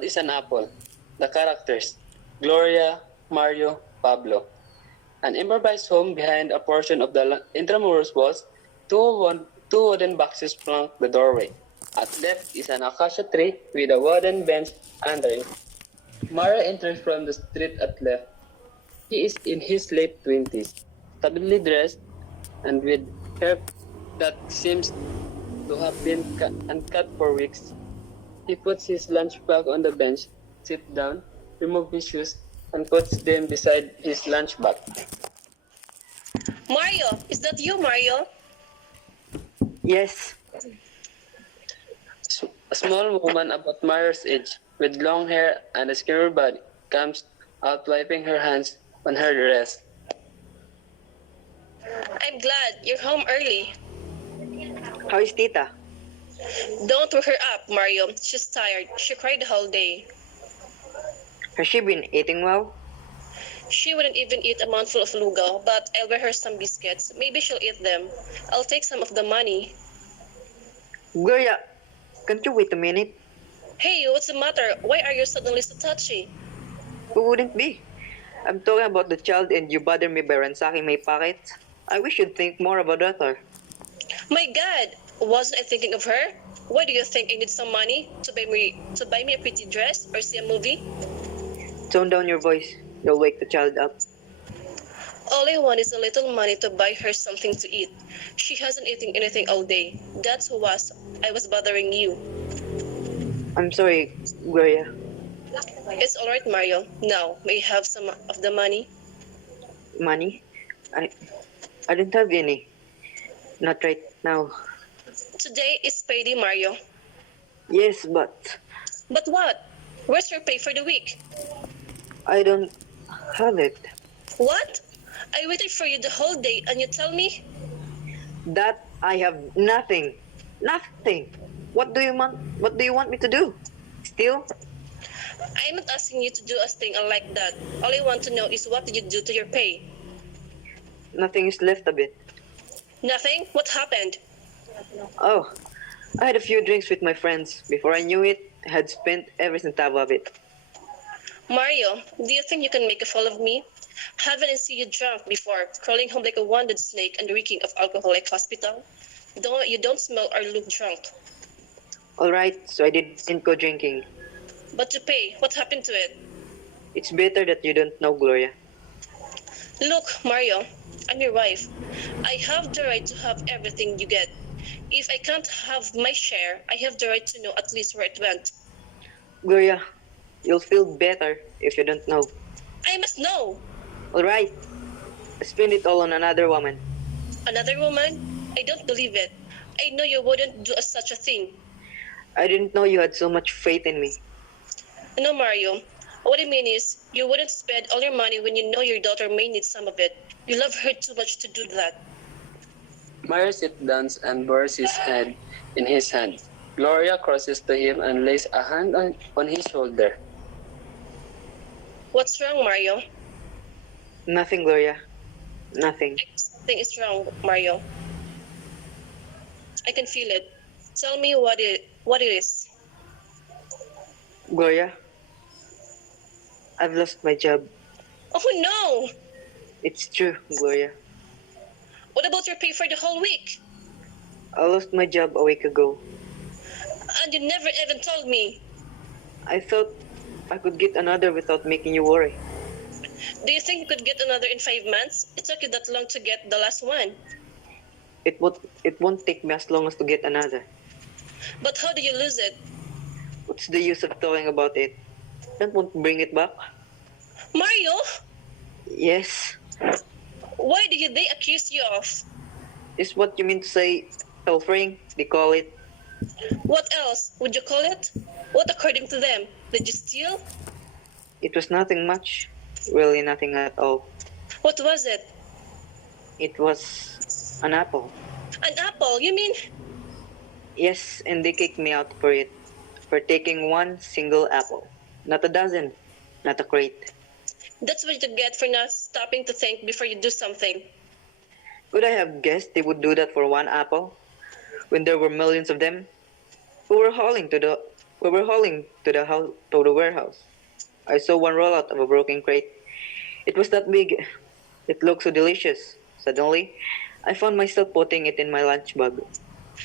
world is an apple. The characters: Gloria, Mario, Pablo. An improvised home behind a portion of the intramuros walls, two wooden boxes flank the doorway. At left is an acacia tree with a wooden bench under it. Mario enters from the street at left. He is in his late 20s, stably dressed and with hair that seems to have been uncut for weeks. He puts his lunch bag on the bench, sits down, removes his shoes, and puts them beside his lunch bag. Mario, is that you, Mario? Yes, A small woman about Mario's age, with long hair and a skinny body, comes out wiping her hands on her dress. I'm glad you're home early. how is Tita? Don't wake her up, Mario. She's tired. She cried the whole day. Has she been eating well? She wouldn't even eat a mouthful of lugaw, but I'll buy her some biscuits. Maybe she'll eat them. I'll take some of the money. Gloria, can't you wait a minute? Hey, what's the matter? Why are you suddenly so touchy? Who wouldn't be? I'm talking about the child and you bother me by ransacking my pockets. I wish you'd think more about daughter. My God, wasn't I thinking of her? Why do you think I need some money to buy me a pretty dress or see a movie? Tone down your voice. You'll wake the child up. All I want is a little money to buy her something to eat. She hasn't eaten anything all day. That's why I was bothering you. I'm sorry, Gloria. It's all right, Mario. Now, may I have some of the money? Money? I don't have any. Not right now. Today is payday, Mario. Yes, but But what? Where's your pay for the week? I don't have it. What? I waited for you the whole day and you tell me? That I have nothing. Nothing. What do you want me to do? Steal? I'm not asking you to do a thing like that. All I want to know is what did you do to your pay? Nothing is left of it. Nothing? What happened? Oh, I had a few drinks with my friends. Before I knew it, I had spent every centavo of it. Mario, do you think you can make a fool of me? Haven't I seen you drunk before, crawling home like a wounded snake and reeking of alcohol like hospital? You don't smell or look drunk. Alright, so I didn't go drinking. But to pay, what happened to it? It's better that you don't know, Gloria. Look, Mario, I'm your wife. I have the right to have everything you get. If I can't have my share, I have the right to know at least where it went. Gloria, you'll feel better if you don't know. I must know. Alright, I spend it all on another woman. Another woman? I don't believe it. I know you wouldn't do such a thing. I didn't know you had so much faith in me. No, Mario. What I mean is, you wouldn't spend all your money when you know your daughter may need some of it. You love her too much to do that. Mario sits down and buries his head in his hand. Gloria crosses to him and lays a hand on his shoulder. What's wrong, Mario? Nothing, Gloria. Nothing. Something is wrong, Mario. I can feel it. Tell me what it is. Gloria, I've lost my job. Oh no! It's true, Gloria. What about your pay for the whole week? I lost my job a week ago. And you never even told me. I thought I could get another without making you worry. Do you think you could get another in 5 months? It took you that long to get the last one. It won't take me as long as to get another. But how do you lose it? What's the use of talking about it? That won't bring it back. Mario, Yes. why do they accuse you of? Is what you mean to say pilfering? They call it. What else would you call it? What according to them? Did you steal? It was nothing much. Really nothing at all. What was it? It was an apple. An apple, you mean? Yes, and they kicked me out for it. For taking one single apple. Not a dozen. Not a crate. That's what you get for not stopping to think before you do something. Could I have guessed they would do that for one apple? When there were millions of them? Who were hauling to We were hauling to the warehouse. I saw one rollout of a broken crate. It was that big. It looked so delicious. Suddenly, I found myself putting it in my lunch bag.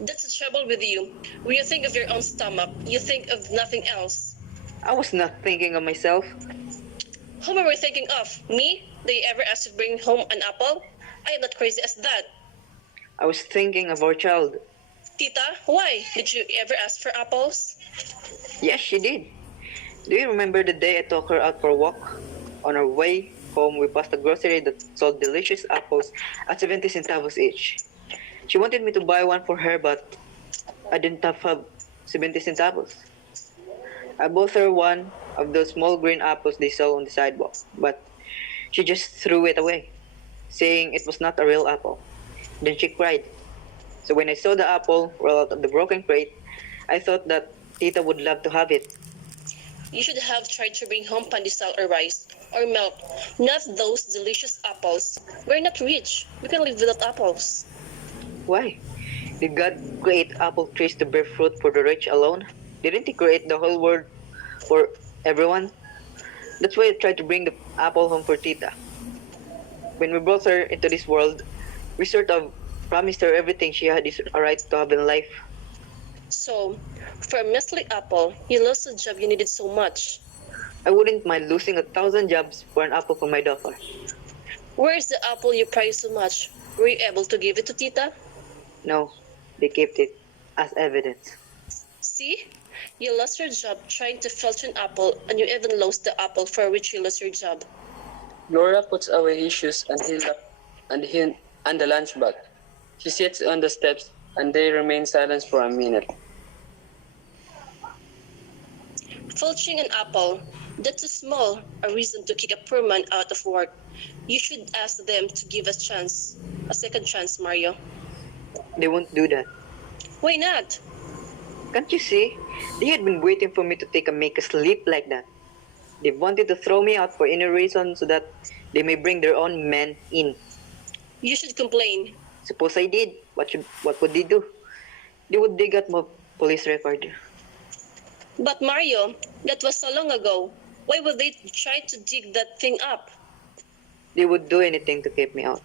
That's the trouble with you. When you think of your own stomach, you think of nothing else. I was not thinking of myself. Who were we thinking of? Me? Do you ever ask to bring home an apple? I am not crazy as that. I was thinking of our child. Tita, why? Did you ever ask for apples? Yes, she did. Do you remember the day I took her out for a walk? On our way home, we passed a grocery that sold delicious apples at 70 centavos each. She wanted me to buy one for her, but I didn't have 70 centavos. I bought her one of those small green apples they sell on the sidewalk, but she just threw it away, saying it was not a real apple. Then she cried. So when I saw the apple roll out of the broken crate, I thought that Tita would love to have it. You should have tried to bring home pandesal or rice or milk, not those delicious apples. We're not rich. We can live without apples. Why? Did God create apple trees to bear fruit for the rich alone? Didn't He create the whole world for everyone? That's why I tried to bring the apple home for Tita. When we brought her into this world, we sort of promised her everything she had is a right to have in life. So, for a measly apple, you lost the job you needed so much. I wouldn't mind losing 1,000 jobs for an apple for my daughter. Where is the apple you prize so much? Were you able to give it to Tita? No, they kept it as evidence. See? You lost your job trying to filter an apple, and you even lost the apple for which you lost your job. Gloria puts away his shoes and the lunch bag. She sits on the steps and they remain silent for a minute. Filching an apple, that's a small a reason to kick a poor man out of work. You should ask them to give us chance, a second chance, Mario. They won't do that. Why not? Can't you see? They had been waiting for me to make a sleep like that. They wanted to throw me out for any reason so that they may bring their own men in. You should complain. Suppose I did, what would they do? They would dig out my police record. But Mario, that was so long ago. Why would they try to dig that thing up? They would do anything to keep me out.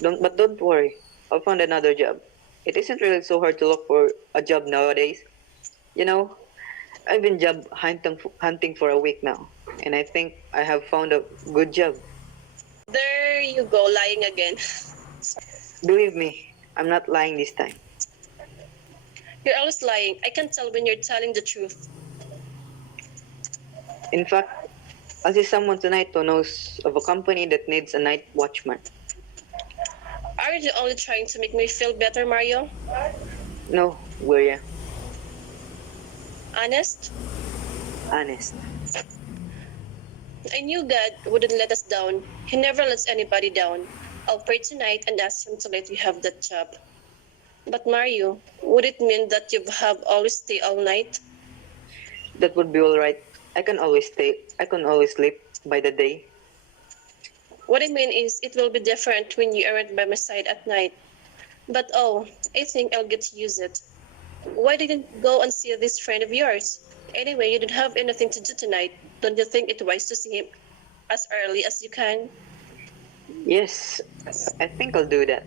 But don't worry, I'll find another job. It isn't really so hard to look for a job nowadays. You know, I've been job hunting for a week now, and I think I have found a good job. There you go, lying again. Believe me, I'm not lying this time. You're always lying. I can tell when you're telling the truth. In fact, I'll see someone tonight who knows of a company that needs a night watchman. Are you only trying to make me feel better, Mario? No, Gloria, Honest? honest. I knew God wouldn't let us down. He never lets anybody down. I'll pray tonight and ask Him to let you have that job. But Mario, would it mean that you have always stay all night? That would be all right. I can always sleep by the day. What I mean is, it will be different when you aren't by my side at night. But oh, I think I'll get to use it. Why didn't you go and see this friend of yours? Anyway, you don't have anything to do tonight. Don't you think it wise to see him as early as you can? Yes, I think I'll do that.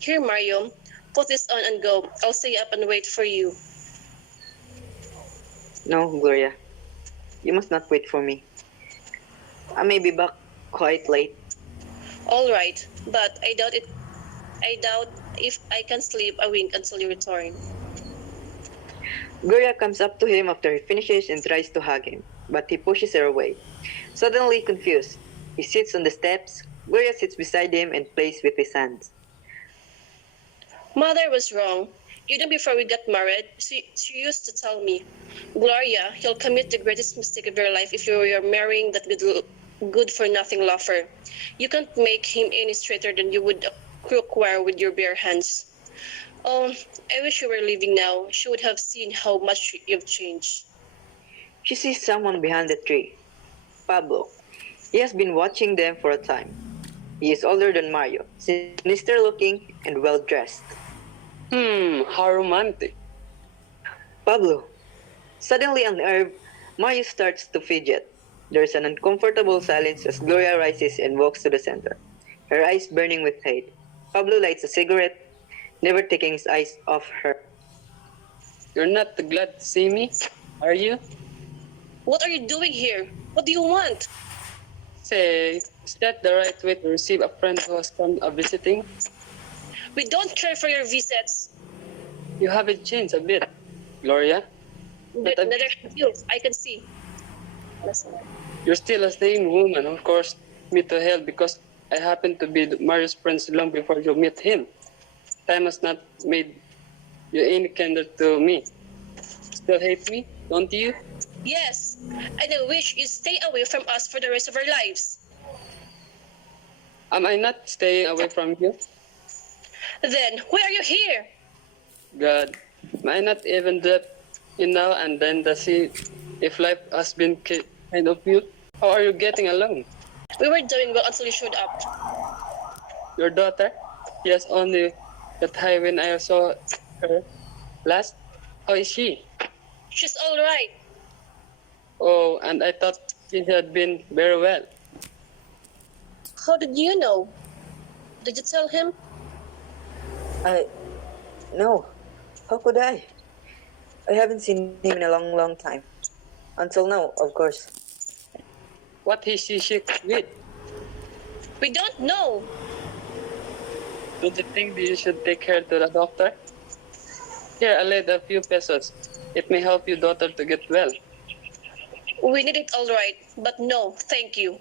Here, Mario, put this on and go. I'll stay up and wait for you. No, Gloria, you must not wait for me. I may be back quite late. All right, but I doubt it. I doubt if I can sleep a wink until you return. Gloria comes up to him after he finishes and tries to hug him, but he pushes her away. Suddenly confused, he sits on the steps. Gloria sits beside him and plays with his hands. Mother was wrong. Even before we got married, she used to tell me, Gloria, you'll commit the greatest mistake of your life if you're marrying that good-for-nothing loafer. You can't make him any straighter than you would a crook wire with your bare hands. Oh, I wish you were leaving now. She would have seen how much you've changed. She sees someone behind the tree. Pablo. He has been watching them for a time. He is older than Mario, sinister looking and well dressed. How romantic. Pablo. Suddenly unnerved, Mario starts to fidget. There's an uncomfortable silence as Gloria rises and walks to the center, her eyes burning with hate. Pablo lights a cigarette, never taking his eyes off her. You're not glad to see me, are you? What are you doing here? What do you want? Say, is that the right way to receive a friend who has come visiting? We don't care for your visits. You haven't changed a bit, Gloria. Neither have you. I can see. You're still the same woman who caused me to hell because I happened to be Mario's friend long before you met him. Time has not made you any kinder to me. Still hate me, don't you? Yes, and I wish you stay away from us for the rest of our lives. Am I not staying away from you? Then, why are you here? God, am I not even that in now and then to see if life has been kind of you? How are you getting along? We were doing well until you showed up. Your daughter? Yes, only that high when I saw her last. How is she? She's all right. Oh, and I thought she had been very well. How did you know? Did you tell him? No. How could I? I haven't seen him in a long, long time. Until now, of course. What is she sick with? We don't know. Don't you think you should take her to the doctor? Here, I laid a few pesos. It may help your daughter to get well. We need it all right, but no, thank you.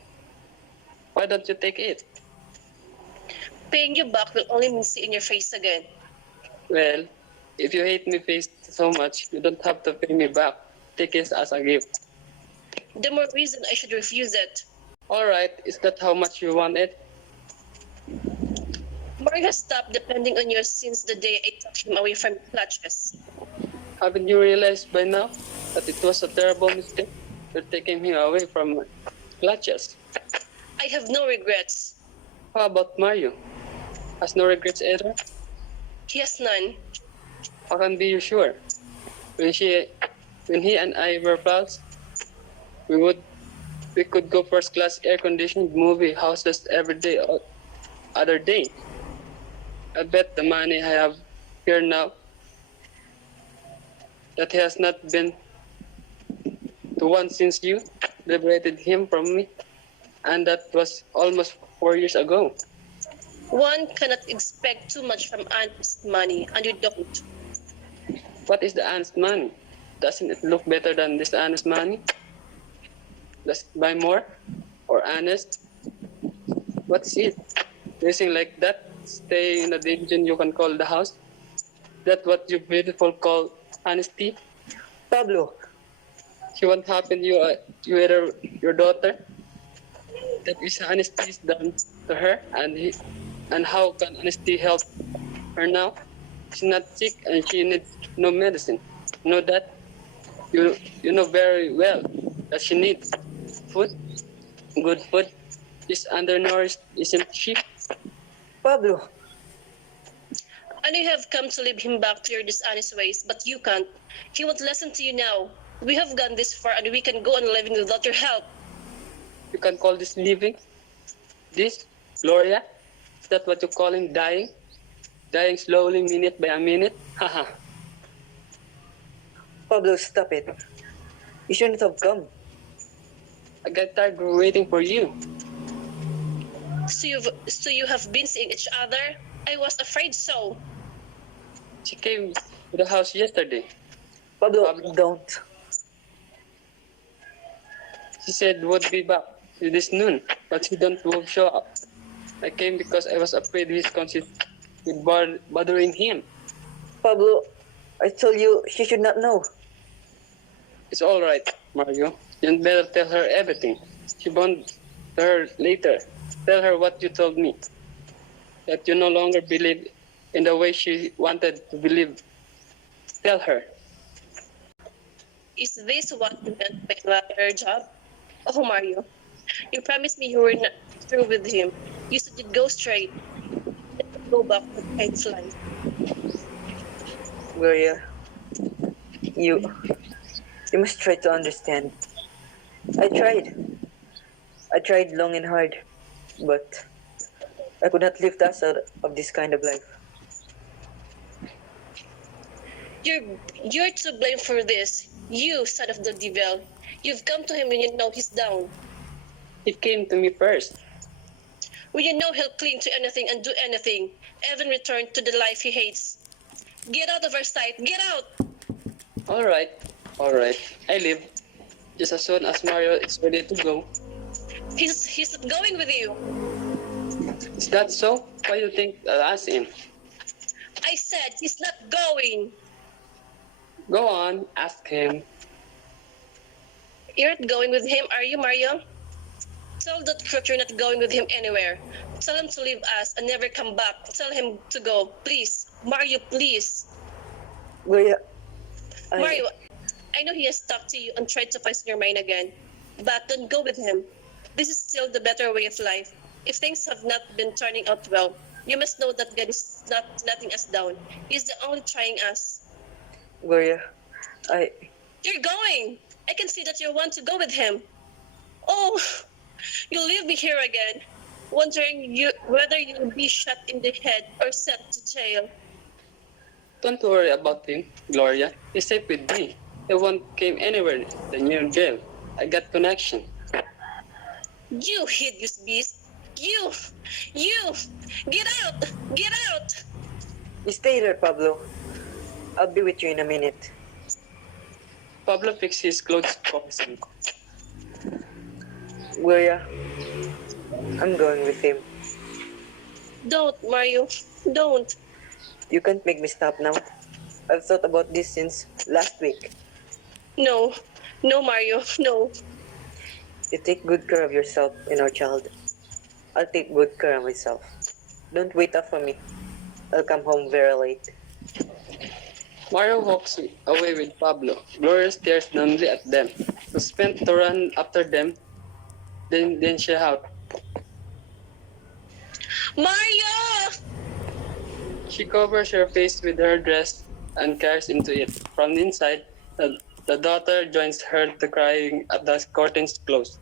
Why don't you take it? Paying you back will only mean seeing your face again. Well, if you hate me face so much, you don't have to pay me back. Take it as a gift. The more reason I should refuse it. All right, is that how much you want it? Mario has stopped depending on you since the day I took him away from clutches. Haven't you realized by now that it was a terrible mistake? You're taking him away from clutches. I have no regrets. How about Mario? Has no regrets either? He has none. How can be you sure? When he and I were pals, we could go first class air conditioned movie houses every day or other day. I bet the money I have here now that he has not been to one since you liberated him from me, and that was almost 4 years ago. One cannot expect too much from honest money, and you don't. What is the honest money? Doesn't it look better than this honest money? Let's buy more? Or honest? What is it? Dressing like that? Stay in a dungeon you can call the house? That what you beautiful call honesty? Pablo, She won't happen you either your daughter? That is honesty is done to her and how can honesty help her now? She's not sick and she needs no medicine. You know that? You know very well that she needs food, good food. She's undernourished, isn't she? Pablo, And you have come to lead him back to your dishonest ways, but you can't. He won't listen to you now. We have gone this far and we can go on living without your help. You can call this living? This, Gloria? Is that what you're calling dying? Dying slowly, minute by a minute? Haha. Pablo, stop it. You shouldn't have come. I got tired of waiting for you. So you have been seeing each other? I was afraid so. She came to the house yesterday. Pablo, Pablo. don't. She said would be back this noon, but she don't show up. I came because I was afraid his conscience would bothering him. Pablo, I told you she should not know. It's all right, Mario. You better tell her everything. She won't tell her later. Tell her what you told me. That you no longer believe in the way she wanted to believe. Tell her. Is this what you meant by another job? Oh, Mario, you promised me you were not through with him. You said you'd go straight. Go back to Kate's life. Gloria, You must try to understand. I tried. I tried long and hard, but I could not lift us out of this kind of life. You're to blame for this. You, son of the devil. You've come to him when you know he's down. He came to me first. When you know he'll cling to anything and do anything, even return to the life he hates. Get out of our sight. Get out! All right. I leave. Just as soon as Mario is ready to go. He's not going with you. Is that so? Why do you think I'll ask him? I said he's not going. Go on, ask him. You're not going with him, are you, Mario? Tell that crook you're not going with him anywhere. Tell him to leave us and never come back. Tell him to go. Please. Mario, please. Gloria, Mario, I know he has talked to you and tried to poison your mind again. But don't go with him. This is still the better way of life. If things have not been turning out well, you must know that God is not letting us down. He's the only trying us. Gloria, You're going! I can see that you want to go with him. Oh, you'll leave me here again, wondering whether you'll be shot in the head or sent to jail. Don't worry about him, Gloria. He's safe with me. He won't came anywhere near jail. I got connection. You hideous beast! You! Get out! Get out! stay there, Pablo. I'll be with you in a minute. Pablo fixed his clothes focusing. Gloria, I'm going with him. Don't, Mario. Don't. You can't make me stop now. I've thought about this since last week. No. No, Mario. No. You take good care of yourself and our child. I'll take good care of myself. Don't wait up for me. I'll come home very late. Mario walks away with Pablo. Gloria stares dumbly at them. She spent to run after them. Then she shouted. Mario! She covers her face with her dress and carries into it. From the inside, the daughter joins her to crying at the curtains closed.